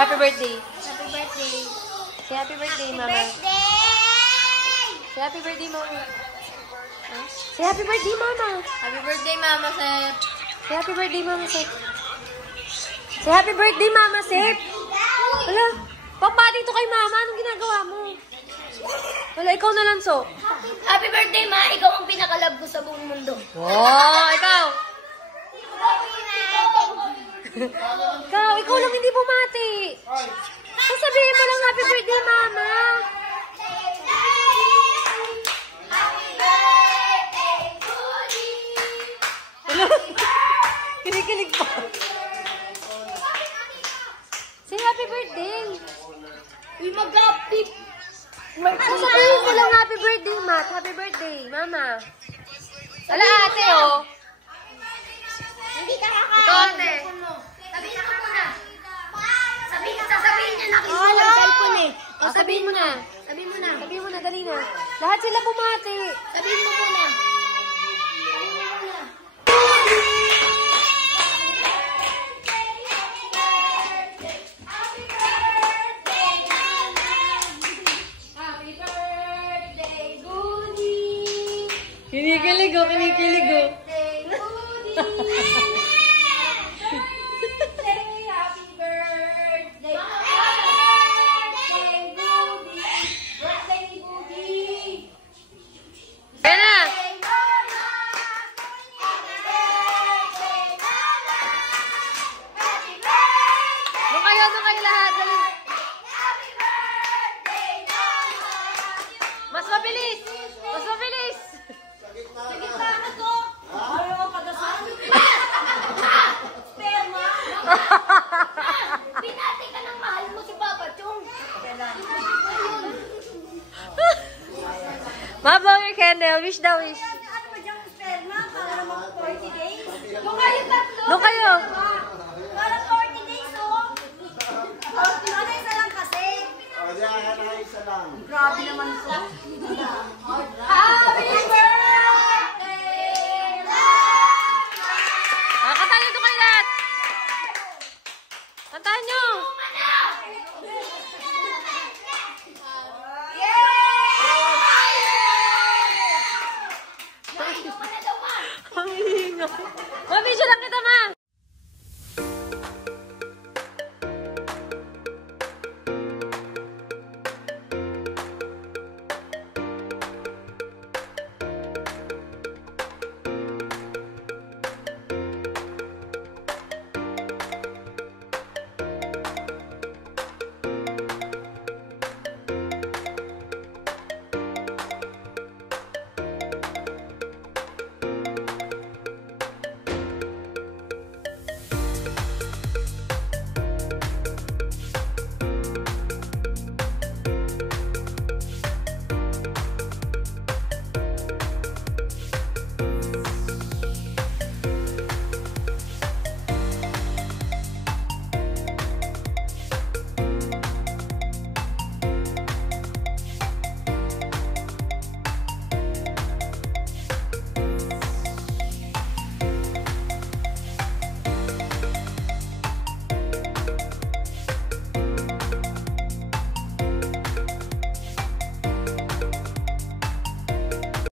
Happy birthday. Happy birthday. Say happy birthday, Mama. Birthday! Say happy birthday, Mama. Say happy birthday, Mama. Happy birthday, Mama Sep. Say happy birthday, Mama Sep. Say happy birthday, Mama Sep. Wala. Pambati to kay Mama. Anong ginagawa mo? Wala, ikaw na lang, so. Happy birthday, Ma. Ikaw ang pinakalab ko sa buong mundo. Oh, ikaw. Ikaw lang hindi bumati. Sasabihin mo lang happy birthday, Mama. Kinikilig pa. Say happy birthday. Uy, mag-happy. Sasabihin mo lang happy birthday, Matt. Happy birthday, Mama. Ala, ate, oh. Hindi ka Ito, kakain. ate. Sabihin ako muna. Sasabihin niya na kiss mo ng cellphone eh. Sabihin mo na. Sabihin mo na. Sabihin mo na, dali na. Lahat sila bumati. Sabihin mo muna. Kinikilig, oh, kinikilig, oh. Kaya na. Doon kayo lahat. Dali. Mas mabilis. Mas mabilis. Binati ka ng mahal mo si Papa Chong. Mabaw your candle. Wish daw, wish. Ano ba diyang sperma? Para mag 40 days? Yung kayo tatlo. Doon kayo. Para 40 days, oh. Ano isa lang kasi? Isa lang. Grabe naman to. Happy birthday! Kantahan nyo doon kayo lahat. Kantahan nyo. Ang hinga. Mabisyo lang kita, Ma.